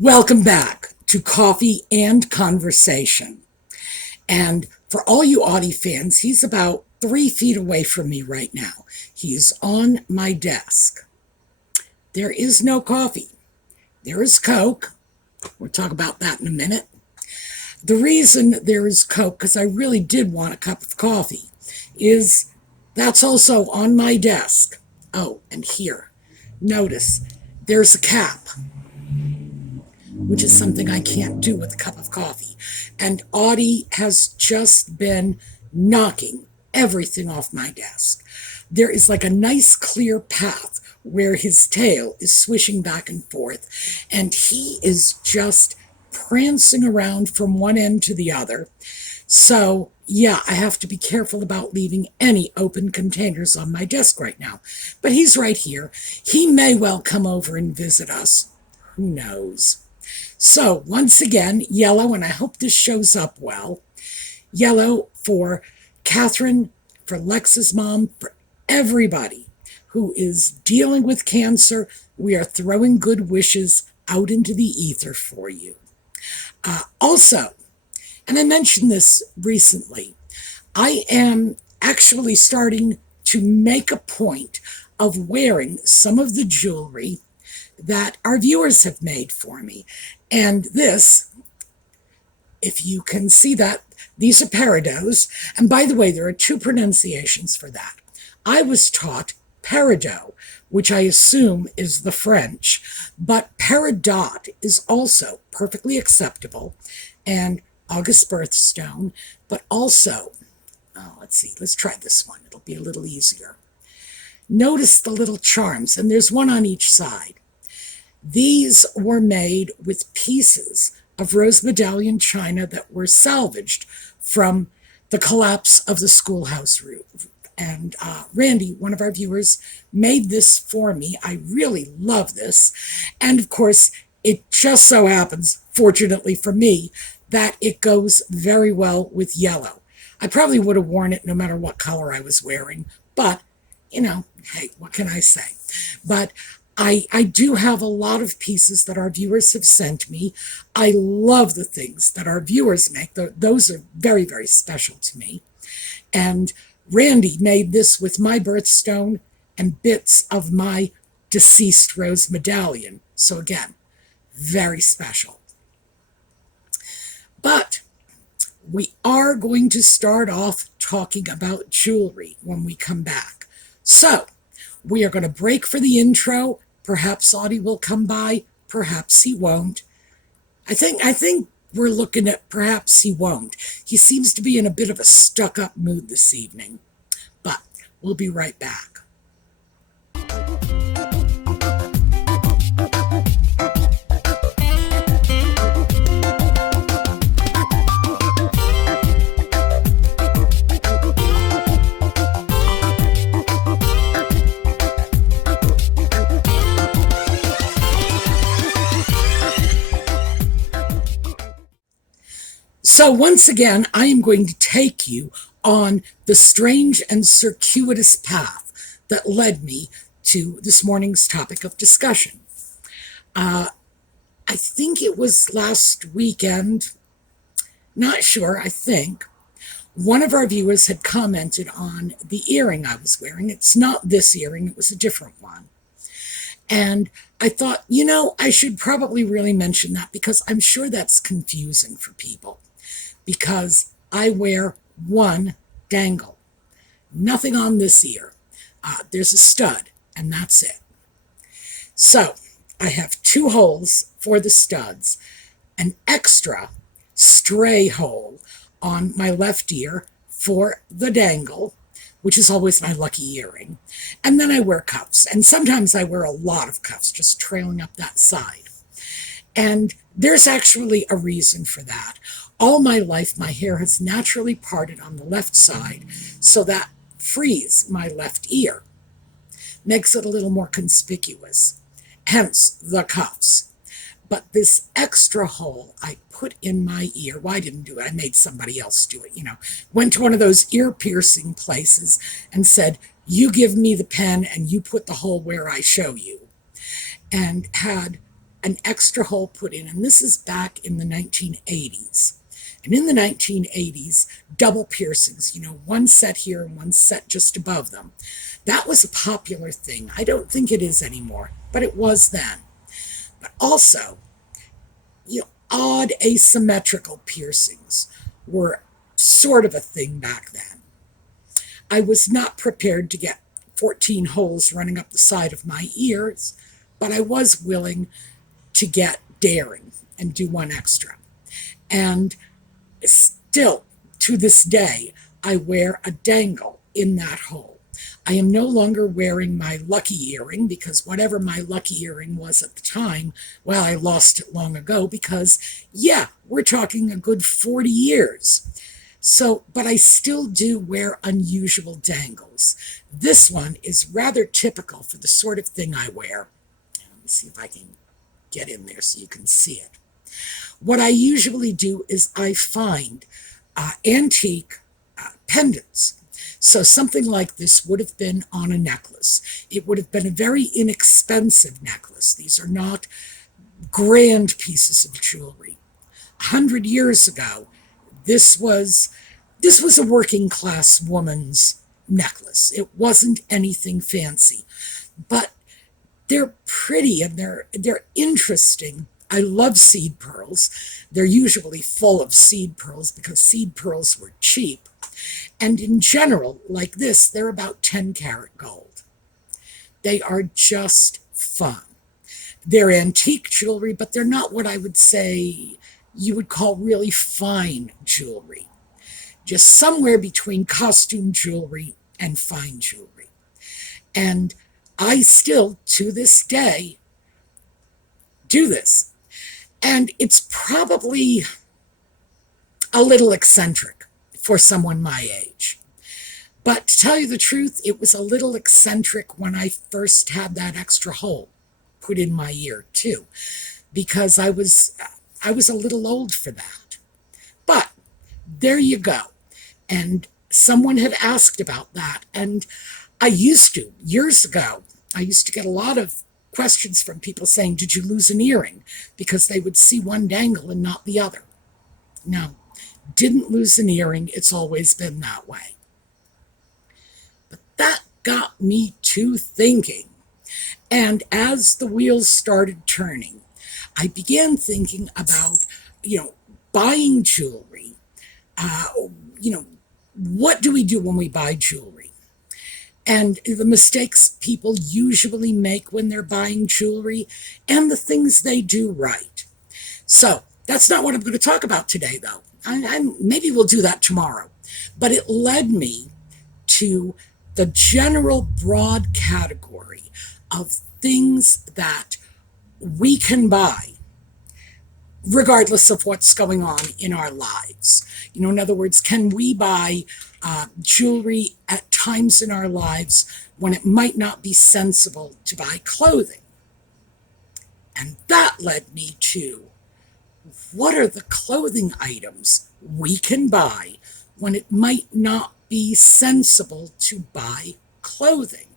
Welcome back to Coffee and Conversation. And for all you Audie fans, he's about 3 feet away from me right now. He's on my desk. There is no coffee. There is Coke. We'll talk about that in a minute. The reason there is Coke, because I really did want a cup of coffee, is that's also on my desk. Oh, and here, notice there's a cap, which is something I can't do with a cup of coffee. And Audie has just been knocking everything off my desk. There is like a nice clear path where his tail is swishing back and forth, and he is just prancing around from one end to the other. So, yeah, I have to be careful about leaving any open containers on my desk right now. But he's right here. He may well come over and visit us. Who knows? So, once again, yellow, and I hope this shows up well. Yellow for Catherine, for Lex's mom, for everybody who is dealing with cancer. We are throwing good wishes out into the ether for you. Also, and I mentioned this recently, I am actually starting to make a point of wearing some of the jewelry that our viewers have made for me. And this, if you can see that, these are peridot. And by the way, there are two pronunciations for that. I was taught peridot, which I assume is the French, but peridot is also perfectly acceptable, and August birthstone, but also, let's see, let's try this one. It'll be a little easier. Notice the little charms, and there's one on each side. These were made with pieces of rose medallion china that were salvaged from the collapse of the schoolhouse roof. And Randy, one of our viewers, made this for me. I really love this. And of course, it just so happens, fortunately for me, that it goes very well with yellow. I probably would have worn it no matter what color I was wearing, but, you know, hey, what can I say? But I do have a lot of pieces that our viewers have sent me. I love the things that our viewers make. Those are very, very special to me. And Randy made this with my birthstone and bits of my deceased rose medallion. So again, very special. But we are going to start off talking about jewelry when we come back. So we are going to break for the intro. Perhaps Audie will come by. Perhaps he won't. I think we're looking at perhaps he won't. He seems to be in a bit of a stuck-up mood this evening. But we'll be right back. So once again, I am going to take you on the strange and circuitous path that led me to this morning's topic of discussion. I think it was last weekend, not sure, I think, one of our viewers had commented on the earring I was wearing. It's not this earring, it was a different one. And I thought, you know, I should probably really mention that because I'm sure that's confusing for people. Because I wear one dangle, nothing on this ear. There's a stud, and that's it. So I have 2 holes for the studs, an extra stray hole on my left ear for the dangle, which is always my lucky earring. And then I wear cuffs, and sometimes I wear a lot of cuffs, just trailing up that side. And there's actually a reason for that. All my life, my hair has naturally parted on the left side, so that frees my left ear, makes it a little more conspicuous, hence the cuffs. But this extra hole I put in my ear, well, I didn't do it, I made somebody else do it, went to one of those ear piercing places and said, you give me the pen and you put the hole where I show you, and had an extra hole put in, and this is back in the 1980s. And in the 1980s, double piercings, one set here and one set just above them. That was a popular thing. I don't think it is anymore, but it was then. But also, odd asymmetrical piercings were sort of a thing back then. I was not prepared to get 14 holes running up the side of my ears, but I was willing to get daring and do one extra. And still, to this day, I wear a dangle in that hole. I am no longer wearing my lucky earring because whatever my lucky earring was at the time, well, I lost it long ago because, we're talking a good 40 years. So, but I still do wear unusual dangles. This one is rather typical for the sort of thing I wear. Let me see if I can get in there so you can see it. What I usually do is I find antique pendants. So something like this would have been on a necklace. It would have been a very inexpensive necklace. These are not grand pieces of jewelry. 100 years ago, this was a working class woman's necklace. It wasn't anything fancy, but they're pretty and they're interesting. I love seed pearls. They're usually full of seed pearls because seed pearls were cheap. And in general, like this, they're about 10 karat gold. They are just fun. They're antique jewelry, but they're not what I would say you would call really fine jewelry. Just somewhere between costume jewelry and fine jewelry. And I still, to this day, do this. And it's probably a little eccentric for someone my age. But to tell you the truth, it was a little eccentric when I first had that extra hole put in my ear too, because I was a little old for that. But there you go. And someone had asked about that, and years ago, I used to get a lot of questions from people saying, did you lose an earring? Because they would see one dangle and not the other. No, didn't lose an earring. It's always been that way. But that got me to thinking. And as the wheels started turning, I began thinking about, buying jewelry. What do we do when we buy jewelry? And the mistakes people usually make when they're buying jewelry and the things they do right. So that's not what I'm going to talk about today, though. Maybe we'll do that tomorrow. But it led me to the general broad category of things that we can buy regardless of what's going on in our lives. In other words, can we buy jewelry at times in our lives when it might not be sensible to buy clothing? And that led me to, what are the clothing items we can buy when it might not be sensible to buy clothing?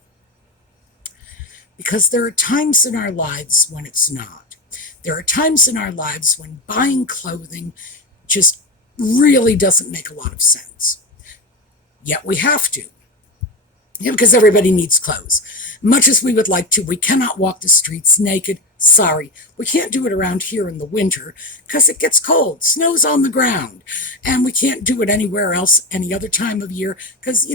Because there are times in our lives when it's not. There are times in our lives when buying clothing just really doesn't make a lot of sense. Yet we have to. Because everybody needs clothes. Much as we would like to, we cannot walk the streets naked. Sorry, we can't do it around here in the winter because it gets cold. Snow's on the ground. And we can't do it anywhere else any other time of year because,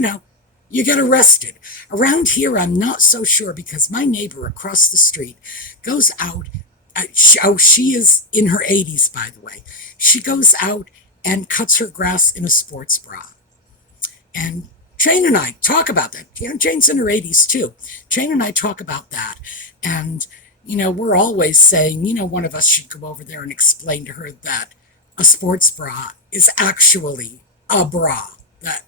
you get arrested. Around here, I'm not so sure because my neighbor across the street goes out. She is in her 80s, by the way. She goes out and cuts her grass in a sports bra. And Jane and I talk about that. Jane's in her 80s too. Jane and I talk about that. And, we're always saying, one of us should go over there and explain to her that a sports bra is actually a bra. That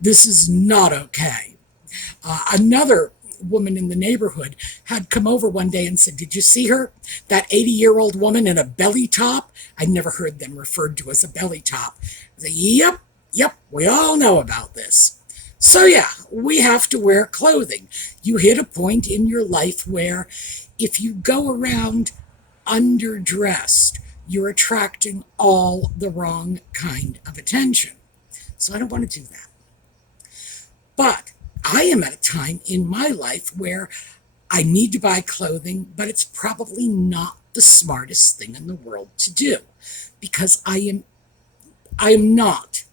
this is not okay. Another woman in the neighborhood had come over one day and said, did you see her? That 80-year-old woman in a belly top? I'd never heard them referred to as a belly top. I said, yep, we all know about this. So yeah, we have to wear clothing. You hit a point in your life where if you go around underdressed, you're attracting all the wrong kind of attention. So I don't want to do that. But I am at a time in my life where I need to buy clothing, but it's probably not the smartest thing in the world to do, because I am not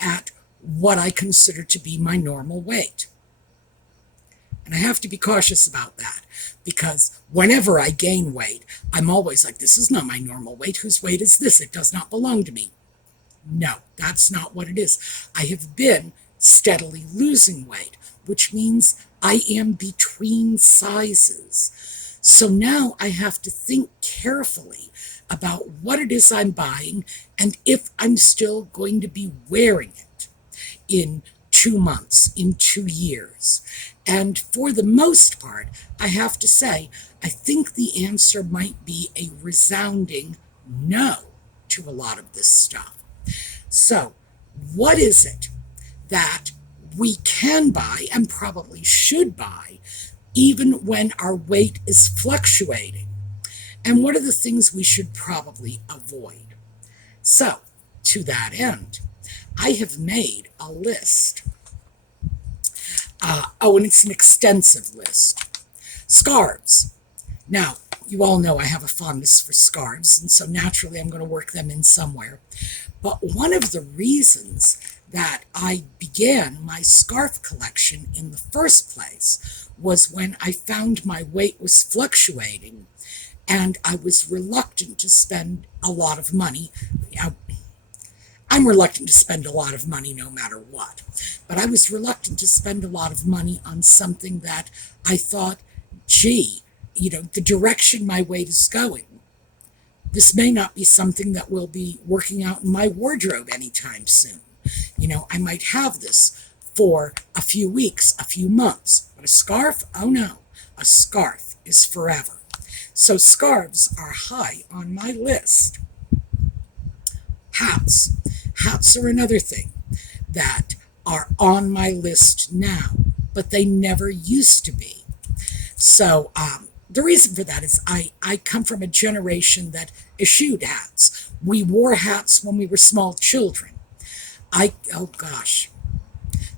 at what I consider to be my normal weight. And I have to be cautious about that, because whenever I gain weight, I'm always like, this is not my normal weight. Whose weight is this? It does not belong to me. No, that's not what it is. I have been steadily losing weight, which means I am between sizes. So now I have to think carefully about what it is I'm buying and if I'm still going to be wearing it in 2 months, in 2 years. And for the most part, I have to say, I think the answer might be a resounding no to a lot of this stuff. So, what is it that we can buy and probably should buy even when our weight is fluctuating? And what are the things we should probably avoid? So, to that end, I have made a list. And it's an extensive list. Scarves. Now, you all know I have a fondness for scarves, and so naturally I'm going to work them in somewhere. But one of the reasons that I began my scarf collection in the first place was when I found my weight was fluctuating and I was reluctant to spend a lot of money. I'm reluctant to spend a lot of money no matter what, but I was reluctant to spend a lot of money on something that I thought, gee, the direction my weight is going, this may not be something that will be working out in my wardrobe anytime soon. I might have this for a few weeks, a few months, but a scarf, oh no, a scarf is forever. So scarves are high on my list. Hats. Hats are another thing that are on my list now, but they never used to be. So the reason for that is I come from a generation that eschewed hats. We wore hats when we were small children. Oh gosh,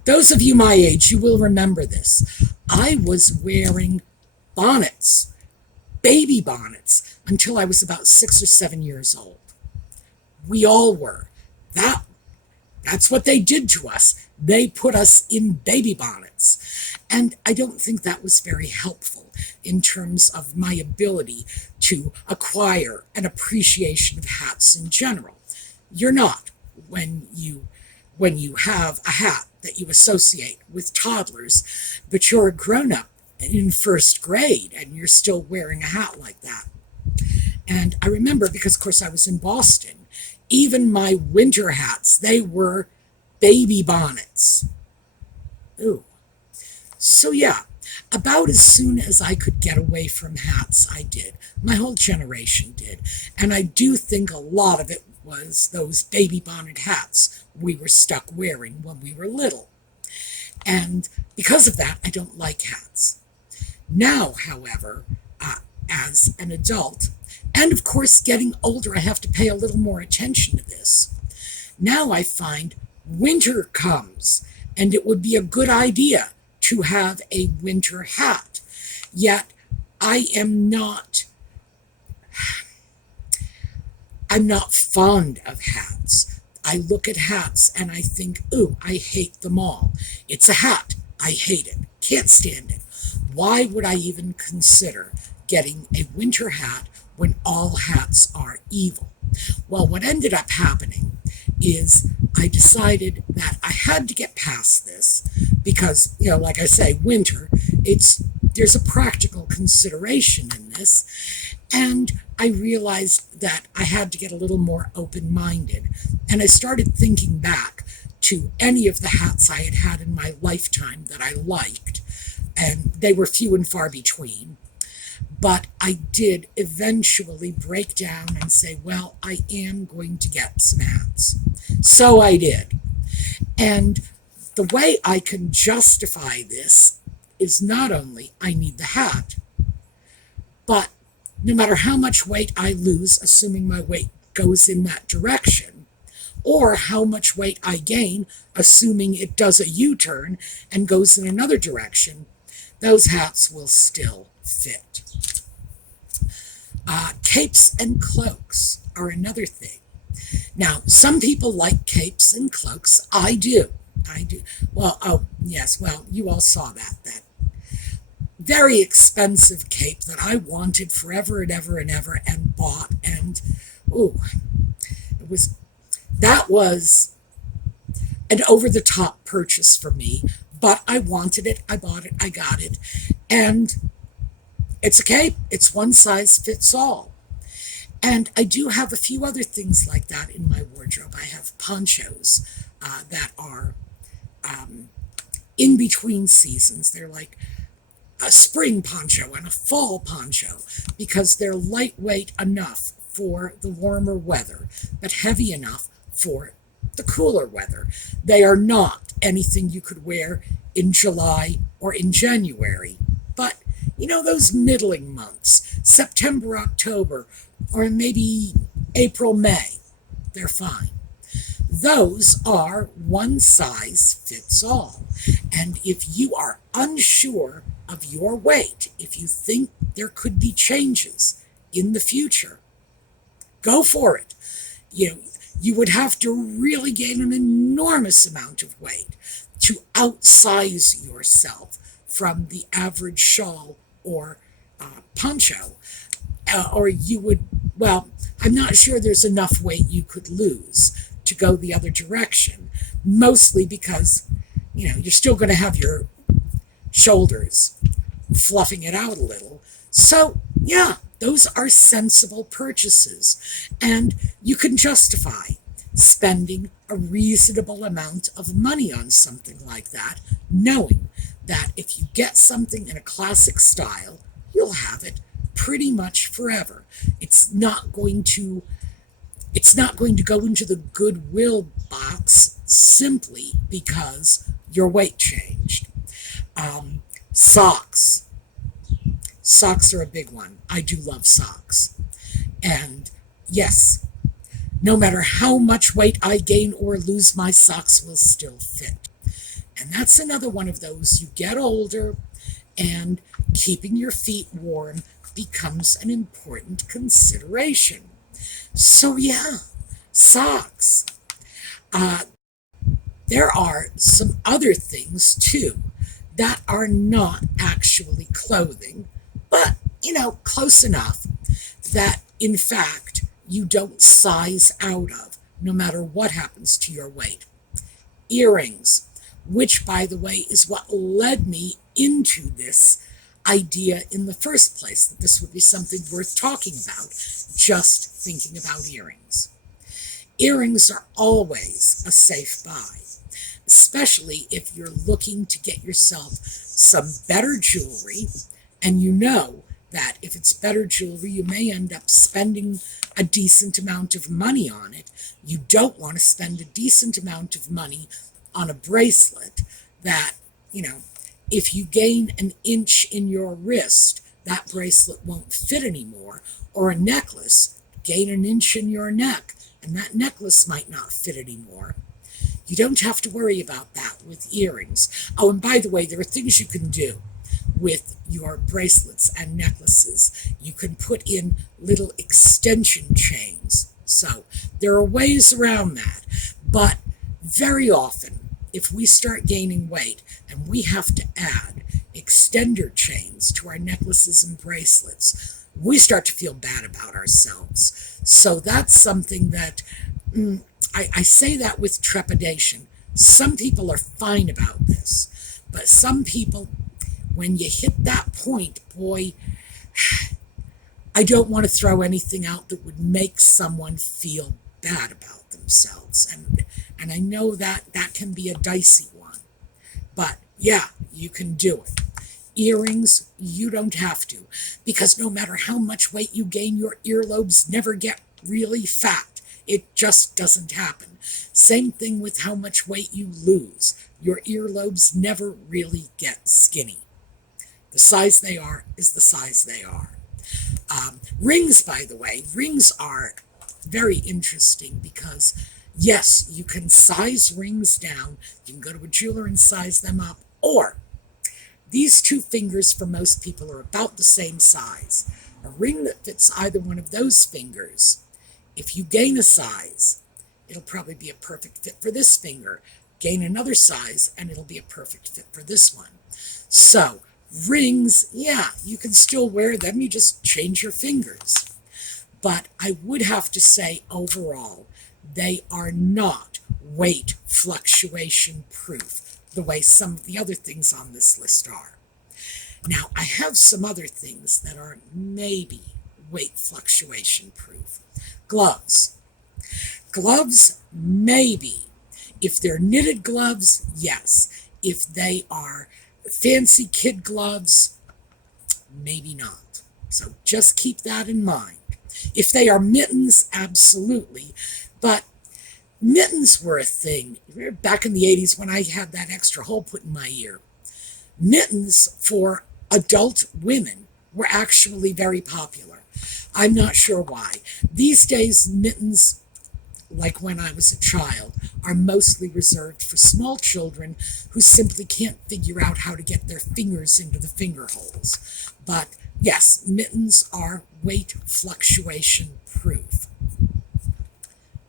those of you my age, you will remember this. I was wearing bonnets, baby bonnets, until I was about 6 or 7 years old. We all were. That's what they did to us. They put us in baby bonnets. And I don't think that was very helpful in terms of my ability to acquire an appreciation of hats in general. You're not when you have a hat that you associate with toddlers, but you're a grown-up in first grade and you're still wearing a hat like that. And I remember, because of course I was in Boston, even my winter hats, they were baby bonnets. Ooh. So yeah, about as soon as I could get away from hats, I did. My whole generation did. And I do think a lot of it was those baby bonnet hats we were stuck wearing when we were little. And because of that, I don't like hats. Now, however, as an adult, and of course getting older, I have to pay a little more attention to this. Now I find winter comes, and it would be a good idea to have a winter hat. Yet I'm not fond of hats. I look at hats and I think, ooh, I hate them all. It's a hat. I hate it. Can't stand it. Why would I even consider getting a winter hat when all hats are evil? Well, what ended up happening is I decided that I had to get past this because, like I say, winter, there's a practical consideration in this. And I realized that I had to get a little more open-minded. And I started thinking back to any of the hats I had had in my lifetime that I liked. And they were few and far between. But I did eventually break down and say, well, I am going to get some hats. So I did. And the way I can justify this is not only I need the hat, but no matter how much weight I lose, assuming my weight goes in that direction, or how much weight I gain, assuming it does a U-turn and goes in another direction, those hats will still fit. Capes and cloaks are another thing. Now, some people like capes and cloaks. I do. Well, oh, yes, well, you all saw that very expensive cape that I wanted forever and ever and ever and bought. And, ooh, that was an over-the-top purchase for me. But I wanted it, I bought it, I got it. And it's a cape. It's one size fits all. And I do have a few other things like that in my wardrobe. I have ponchos that are in between seasons. They're like a spring poncho and a fall poncho because they're lightweight enough for the warmer weather, but heavy enough for the cooler weather. They are not anything you could wear in July or in January, but those middling months, September, October, or maybe April, May, they're fine. Those are one size fits all. And if you are unsure of your weight, if you think there could be changes in the future, go for it. You would have to really gain an enormous amount of weight to outsize yourself from the average shawl or poncho. Or you would, well, I'm not sure there's enough weight you could lose to go the other direction, mostly because, you're still going to have your shoulders fluffing it out a little. So, yeah, those are sensible purchases, and you can justify spending a reasonable amount of money on something like that, knowing that if you get something in a classic style, you'll have it pretty much forever. It's not going to go into the Goodwill box simply because your weight changed. Socks. Socks are a big one. I do love socks. And yes, no matter how much weight I gain or lose, my socks will still fit. And that's another one of those. You get older, and keeping your feet warm becomes an important consideration. So yeah, socks. There are some other things too that are not actually clothing, but close enough that in fact you don't size out of no matter what happens to your weight. Earrings, which by the way is what led me into this idea in the first place, that this would be something worth talking about, just thinking about earrings. Earrings are always a safe buy, especially if you're looking to get yourself some better jewelry, and you know that if it's better jewelry, you may end up spending a decent amount of money on it. You don't want to spend a decent amount of money on a bracelet that, if you gain an inch in your wrist, that bracelet won't fit anymore, or a necklace, gain an inch in your neck, and that necklace might not fit anymore. You don't have to worry about that with earrings. Oh, and by the way, there are things you can do with your bracelets and necklaces. You can put in little extension chains. So there are ways around that. But very often, if we start gaining weight and we have to add extender chains to our necklaces and bracelets, we start to feel bad about ourselves. So that's something that I say that with trepidation. Some people are fine about this, but some people, when you hit that point, boy, I don't want to throw anything out that would make someone feel bad about themselves. And I know that can be a dicey one. But yeah, you can do it. Earrings, you don't have to, because no matter how much weight you gain, your earlobes never get really fat. It just doesn't happen. Same thing with how much weight you lose. Your earlobes never really get skinny. The size they are is the size they are. Rings, by the way, rings are very interesting because, yes, you can size rings down. You can go to a jeweler and size them up. Or these two fingers for most people are about the same size. A ring that fits either one of those fingers, if you gain a size, it'll probably be a perfect fit for this finger. Gain another size, and it'll be a perfect fit for this one. So, rings, yeah, you can still wear them, you just change your fingers. But I would have to say, overall, they are not weight fluctuation proof the way some of the other things on this list are. Now, I have some other things that are maybe weight fluctuation proof. Gloves. Gloves, maybe. If they're knitted gloves, yes. If they are fancy kid gloves, maybe not. So just keep that in mind. If they are mittens, absolutely. But mittens were a thing. Back in the 80s when I had that extra hole put in my ear, mittens for adult women were actually very popular. I'm not sure why. These days, mittens, like when I was a child, are mostly reserved for small children who simply can't figure out how to get their fingers into the finger holes. But yes, mittens are weight fluctuation proof.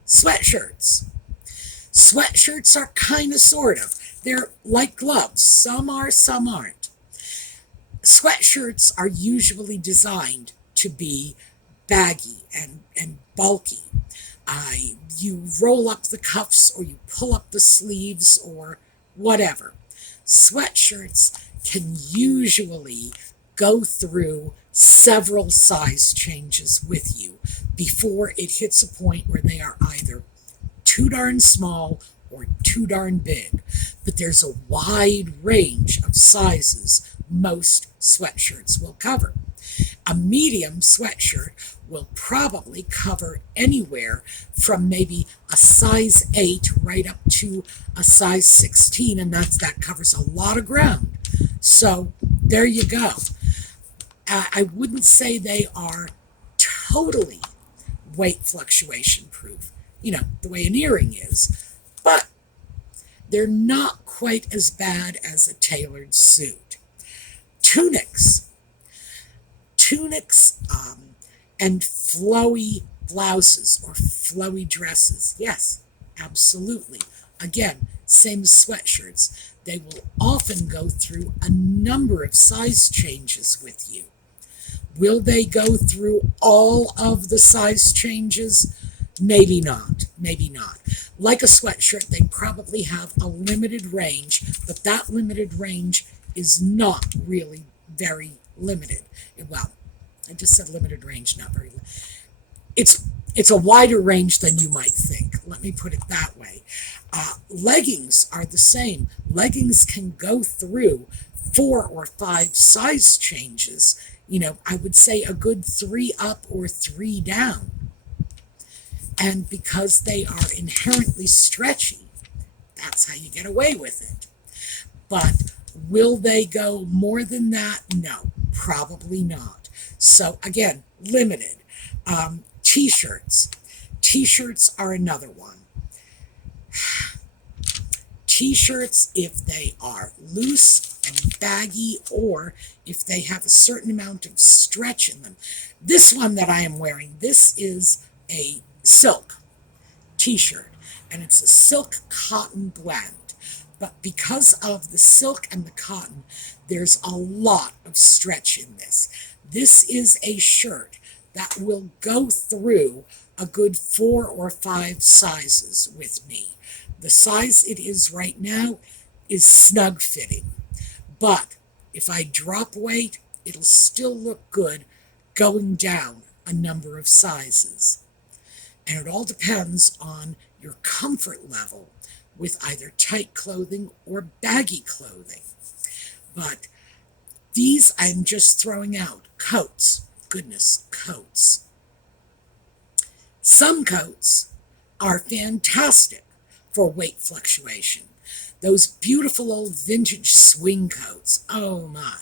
Sweatshirts. Sweatshirts are kind of, sort of. They're like gloves. Some are, some aren't. Sweatshirts are usually designed to be baggy and bulky. You roll up the cuffs or you pull up the sleeves or whatever. Sweatshirts can usually go through several size changes with you before it hits a point where they are either too darn small or too darn big. But there's a wide range of sizes most sweatshirts will cover. A medium sweatshirt will probably cover anywhere from maybe a size 8 right up to a size 16, and that covers a lot of ground. So there you go. I wouldn't say they are totally weight fluctuation proof, the way an earring is, but they're not quite as bad as a tailored suit. Tunics and flowy blouses or flowy dresses. Yes, absolutely. Again, same as sweatshirts. They will often go through a number of size changes with you. Will they go through all of the size changes? Maybe not. Maybe not. Like a sweatshirt, they probably have a limited range, but that limited range is not really very limited. Well, I just said limited range, not very limited. It's a wider range than you might think. Let me put it that way. Leggings are the same. Leggings can go through 4 or 5 size changes. I would say a good 3 up or 3 down. And because they are inherently stretchy, that's how you get away with it. But will they go more than that? No, probably not. So again, limited. T-shirts. T-shirts are another one. T-shirts, if they are loose and baggy, or if they have a certain amount of stretch in them. This one that I am wearing, this is a silk T-shirt, and it's a silk cotton blend. But because of the silk and the cotton, there's a lot of stretch in this. This is a shirt that will go through a good 4 or 5 sizes with me. The size it is right now is snug fitting. But if I drop weight, it'll still look good going down a number of sizes. And it all depends on your comfort level with either tight clothing or baggy clothing. But these I'm just throwing out. Coats. Goodness, coats. Some coats are fantastic for weight fluctuation. Those beautiful old vintage swing coats, oh my.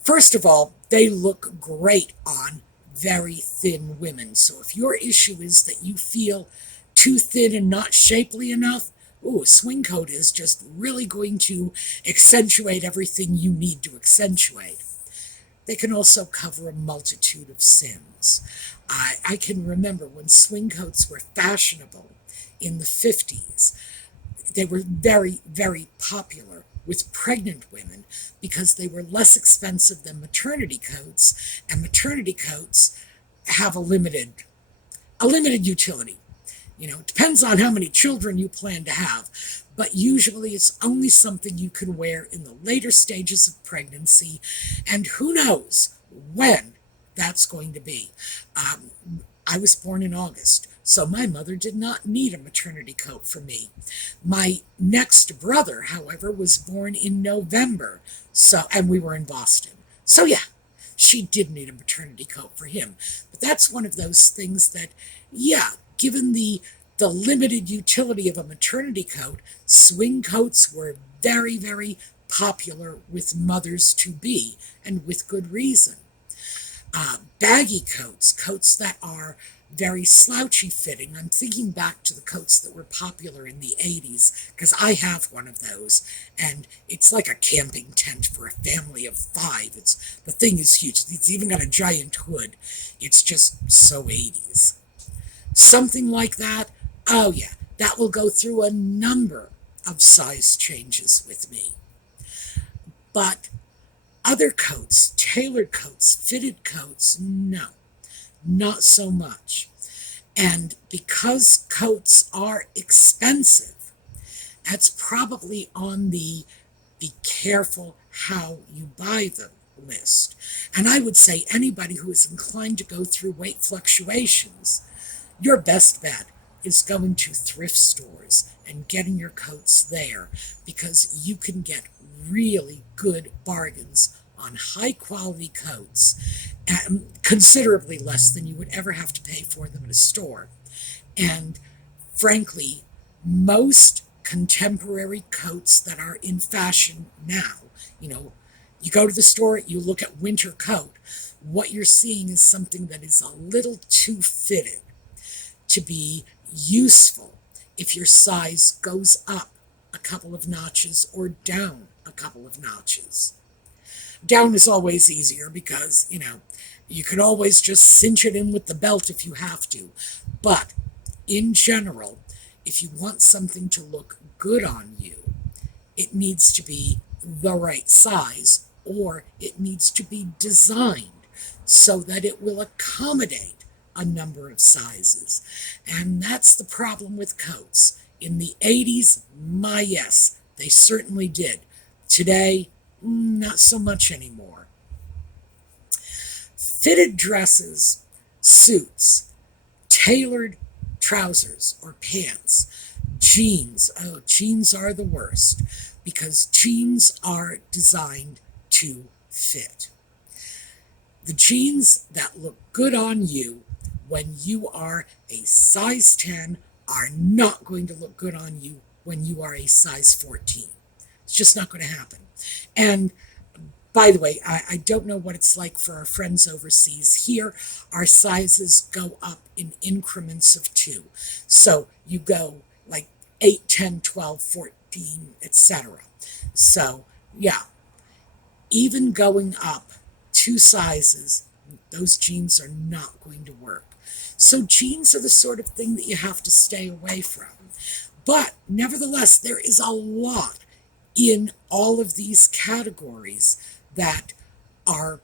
First of all, They look great on very thin women. So if your issue is that you feel too thin and not shapely enough, ooh, a swing coat is just really going to accentuate everything you need to accentuate. They can also cover a multitude of sins. I can remember when swing coats were fashionable in the 50s. They were very, very popular with pregnant women because they were less expensive than maternity coats, and maternity coats have a limited utility. It depends on how many children you plan to have, but usually it's only something you can wear in the later stages of pregnancy, and who knows when that's going to be. I was born in August, so my mother did not need a maternity coat for me. My next brother, however, was born in November, and we were in Boston. So yeah, she did need a maternity coat for him. But that's one of those things that, yeah, given the limited utility of a maternity coat, swing coats were very, very popular with mothers-to-be, and with good reason. Baggy coats that are very slouchy fitting. I'm thinking back to the coats that were popular in the 80s, because I have one of those, and it's like a camping tent for a family of 5. The thing is huge. It's even got a giant hood. It's just so 80s. Something like that, oh yeah, that will go through a number of size changes with me. But other coats, tailored coats, fitted coats, no, not so much. And because coats are expensive, that's probably on the be careful how you buy them list. And I would say anybody who is inclined to go through weight fluctuations, your best bet is going to thrift stores and getting your coats there, because you can get really good bargains on high quality coats at considerably less than you would ever have to pay for them at a store. And frankly, most contemporary coats that are in fashion now, you go to the store, you look at winter coat, what you're seeing is something that is a little too fitted to be useful if your size goes up a couple of notches or down a couple of notches. Down is always easier because, you can always just cinch it in with the belt if you have to. But in general, if you want something to look good on you, it needs to be the right size, or it needs to be designed so that it will accommodate a number of sizes. And that's the problem with coats. In the 80s, yes, they certainly did. Today, not so much anymore. Fitted dresses, suits, tailored trousers or pants, jeans. Oh, jeans are the worst, because jeans are designed to fit. The jeans that look good on you when you are a size 10 are not going to look good on you when you are a size 14. It's just not going to happen. And by the way, I don't know what it's like for our friends overseas. Here, our sizes go up in increments of 2. So you go like 8, 10, 12, 14, etc. So, yeah, even going up 2 sizes, those jeans are not going to work. So jeans are the sort of thing that you have to stay away from. But nevertheless, there is a lot in all of these categories that are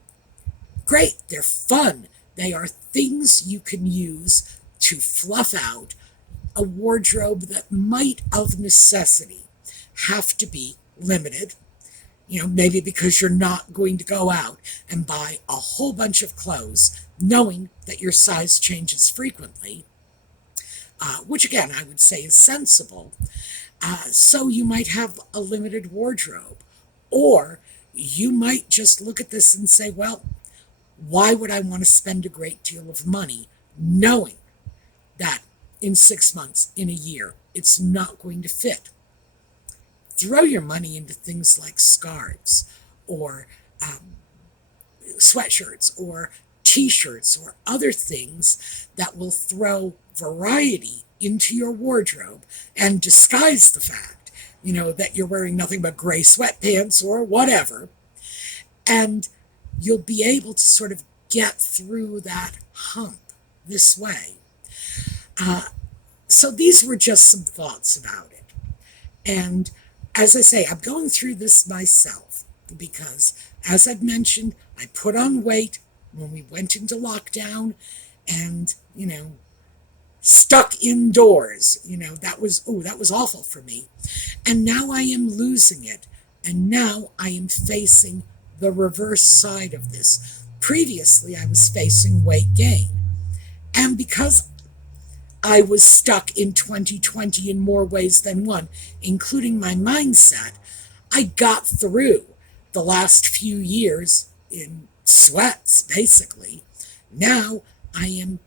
great. They're fun. They are things you can use to fluff out a wardrobe that might of necessity have to be limited. Maybe because you're not going to go out and buy a whole bunch of clothes knowing that your size changes frequently, which again I would say is sensible. So you might have a limited wardrobe. Or you might just look at this and say, well, why would I want to spend a great deal of money knowing that in 6 months, in a year, it's not going to fit? Throw your money into things like scarves or sweatshirts or t-shirts or other things that will throw variety into your wardrobe and disguise the fact, that you're wearing nothing but gray sweatpants or whatever. And you'll be able to sort of get through that hump this way. So these were just some thoughts about it. And as I say, I'm going through this myself because, as I've mentioned, I put on weight when we went into lockdown and, stuck indoors. That was awful for me. And now I am losing it. And now I am facing the reverse side of this. Previously, I was facing weight gain. And because I was stuck in 2020 in more ways than one, including my mindset, I got through the last few years in sweats, basically. Now I am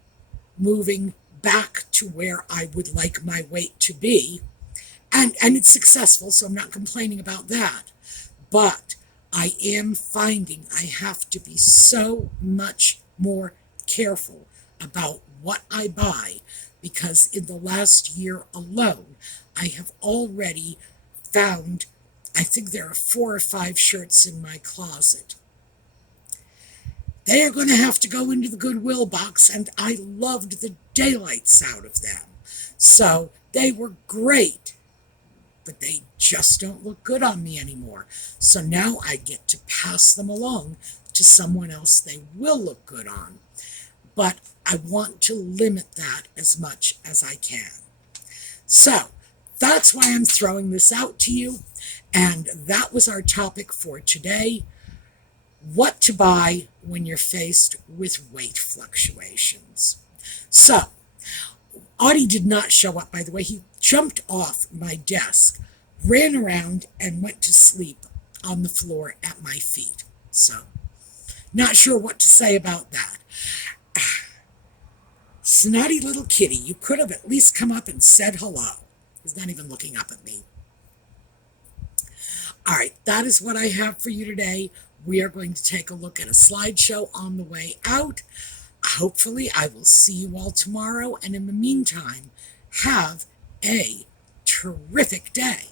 moving back to where I would like my weight to be. And it's successful, so I'm not complaining about that. But I am finding I have to be so much more careful about what I buy, because in the last year alone, I have already found, I think there are 4 or 5 shirts in my closet. They are going to have to go into the Goodwill box, and I loved the daylights out of them. So they were great, but they just don't look good on me anymore. So now I get to pass them along to someone else they will look good on. But I want to limit that as much as I can. So that's why I'm throwing this out to you. And that was our topic for today. What to buy when you're faced with weight fluctuations. So, Audie did not show up, by the way. He jumped off my desk, ran around, and went to sleep on the floor at my feet. So, not sure what to say about that. Snotty little kitty, you could have at least come up and said hello. He's not even looking up at me. All right, that is what I have for you today. We are going to take a look at a slideshow on the way out. Hopefully, I will see you all tomorrow. And in the meantime, have a terrific day.